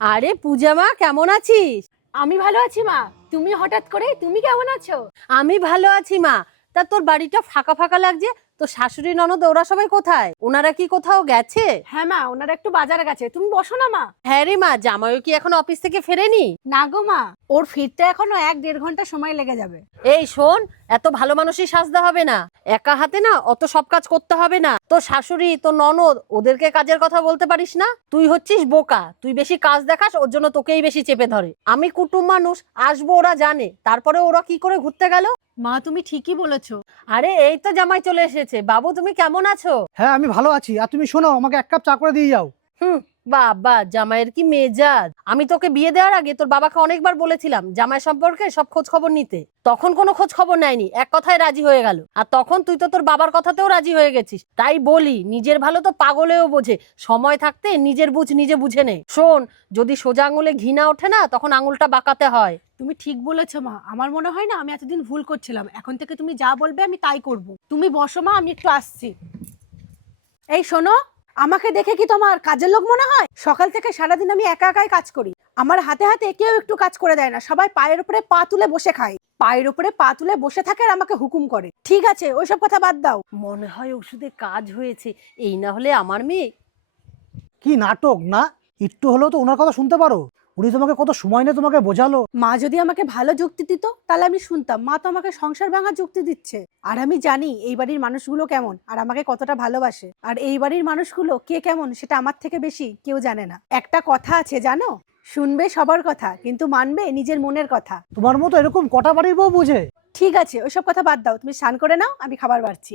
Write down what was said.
আরে পূজা মা, কেমন আছিস? আমি ভালো আছি মা। তুমি হঠাৎ করে, তুমি কেমন আছো? আমি ভালো আছি মা। তা তোর বাড়িটা ফাঁকা ফাঁকা লাগছে, তোর শাশুড়ি ননদ ওরা সবাই কোথায়? ওনারা কি কোথাও গেছে? হ্যাঁ মা, ওনারা একটু বাজারে গেছে, তুমি বসো না মা। হ্যাঁ রে মা, জামাইও কি এখন অফিস থেকে ফেরেনি? না গো মা, ওর ফিরতে এখনো 1-1.5 ঘন্টা সময় লেগে যাবে। এই শোন, এত ভালো মানুষই সাজতে হবে না। একা হাতে না অত সব কাজ করতে হবে না। তোর শাশুড়ি, তোর ননদ, ওদেরকে কাজের কথা বলতে পারিস না? তুই হচ্ছিস বোকা, তুই বেশি কাজ দেখাস, ওর জন্য তোকেই বেশি চেপে ধরে। আমি কুটুম মানুষ, আসবো ওরা জানে, তারপরে ওরা কি করে ঘুরতে গেল। মা তুমি ঠিকই বলেছো। আরে এই তো জামাই চলে এসেছে। বাবু তুমি কেমন আছো? হ্যাঁ আমি ভালো আছি। আর তুমি শোনো, আমাকে 1 কাপ চা করে দিয়ে যাও। হুম, বাবা জামাইয়ের কি মেজাজ! আমি তোকে বিয়ে দেওয়ার আগে তোর বাবাকে অনেকবার বলেছিলাম জামাই সম্পর্কে সব খোঁজ খবর নিতে, তখন কোনো খোঁজ খবর নেয়নি, এক কথায় রাজি হয়ে গেল। আর তখন তুই তো তোর বাবার কথাতেও রাজি হয়ে গেছিস। তাই বলি, নিজের ভালো তো পাগলেও বোঝে। সময় থাকতে নিজের বুঝ নিজে বুঝে নে। শোন, যদি সোজা আঙুলে ঘি না ওঠে না, তখন আঙুলটা বাঁকাতে হয়। তুমি ঠিক বলেছো মা, আমার মনে হয় না আমি এতদিন ভুল করছিলাম। এখন থেকে তুমি যা বলবে আমি তাই করব। তুমি বসো মা, আমি একটু আসছি। এই শোনো, আমাকে দেখে কি তোমার কাজের লোক মনে হয়? সকাল থেকে সারাদিন আমি একা একাই কাজ করি। আমার হাতে হাতে কেউ একটু কাজ করে দেয় না, সবাই পায়ের উপরে পা তুলে বসে খায়। পায়ের উপরে পা তুলে বসে থাকে আর আমাকে হুকুম করে। ঠিক আছে, ওইসব কথা বাদ দাও। মনে হয় ওষুধে কাজ হয়েছে। এই না হলে আমার মেয়ে। কি নাটক না! একটু হলেও তো ওনার কথা শুনতে পারো। উনি তোমাকে কত সময় নিয়ে তোমাকে বোঝালো। মা যদি আমাকে ভালো যুক্তি দিত তাহলে আমি শুনতাম। মা তো আমাকে সংসার ভাঙার যুক্তি দিচ্ছে। আর আমি জানি এই বাড়ির মানুষগুলো কেমন আর আমাকে কতটা ভালোবাসে। আর এই বাড়ির মানুষগুলো কে কেমন সেটা আমার থেকে বেশি কেউ জানে না। একটা কথা আছে জানো, শুনবে সবার কথা কিন্তু মানবে নিজের মনের কথা। তোমার মতো এরকম কটা বাড়ির বউ বুঝে? ঠিক আছে, ওইসব কথা বাদ দাও, তুমি স্নান করে নাও, আমি খাবার বাড়ছি।